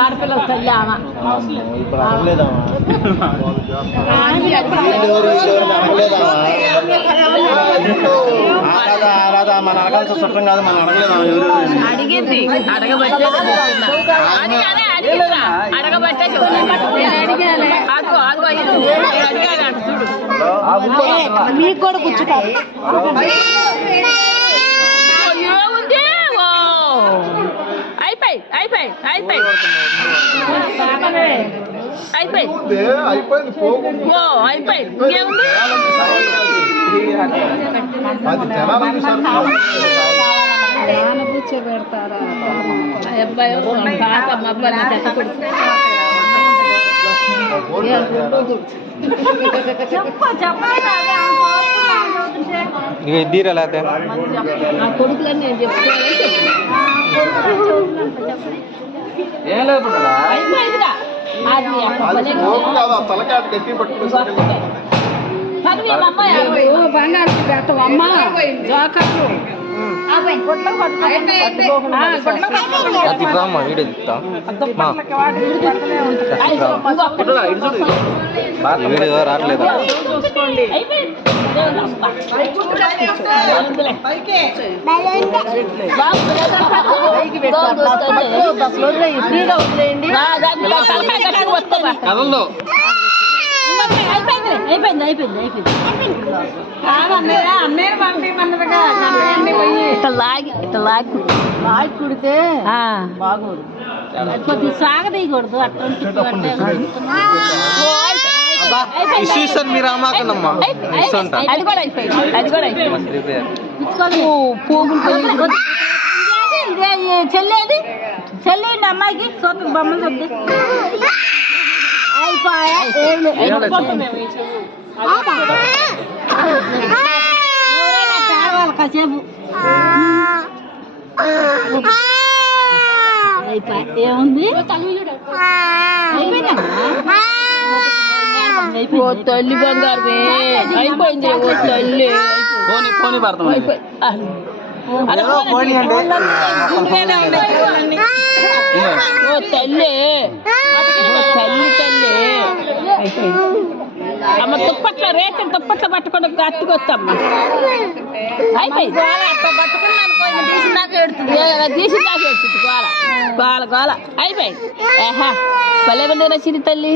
ఆడపిల్లలు తల్లి మన అడగాల్సిన చుట్టం కాదు, మనం అడగలేదు. అడిగింది అడగబట్టే మీకు కూడా కూర్చుంటారు. కూర్చోబెడతారా అబ్బాయి ఇద్దీరా కొడుకులని నేను చెప్పుకోవాలి. బంగారు అమ్మ జోకర్లు వీడియో తీస్తా వీడియో రావట్లేదు. కదలదు. అయిపోయింది లాగి కుడితే బాగోదు, కొద్దిగా సాగదీయకూడదు. మీరు అమ్మాకమ్మా అది కూడా అయిపోయింది. పోగులు చెల్లేది చెల్లేండి అమ్మాయికి సోపు బొమ్మలు చెప్తే కాసేపు ఏముంది ఓ తల్లి బంగారు అయిపోయింది. ఓ తల్లి ఓ తల్లి తల్లి అమ్మ తుప్పట్ల రేఖ తుప్పట్ల పట్టుకొని గట్టికొచ్చమ్మ అయిపోయింది. తీసిందాక ఎడుతుంది గోల గోల గోల అయిపోయింది. ఏహా పల్లెకుండా నచ్చింది తల్లి.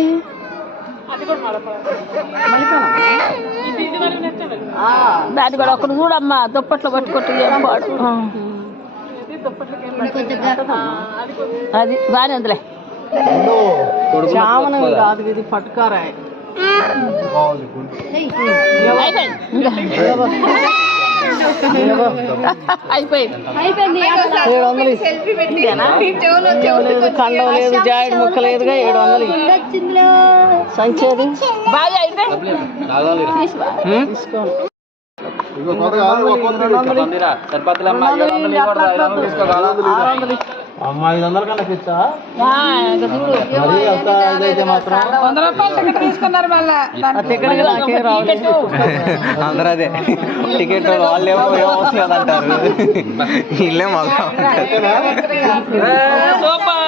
దాన్ని కూడా ఒకటి చూడమ్మా దుప్పట్లో పట్టుకొట్టు పాడు. అది బాగానే ఉందిలే. చామన కాదు ఇది పట్టుకారాయి. అయిపోయింది. కండం లేదు, జాయిడ్ ముక్క లేదుగా. 700 సంచేది బాగా అయితే అమ్మా 500 కన్నా పిచ్చా మాత్రం 100 రూపాయలు తీసుకున్నారు. మళ్ళీ అందరూ అదే టికెట్ వాళ్ళేమో ఏమవుతుంది కదంటారు. వీళ్ళే మాకు సూపర్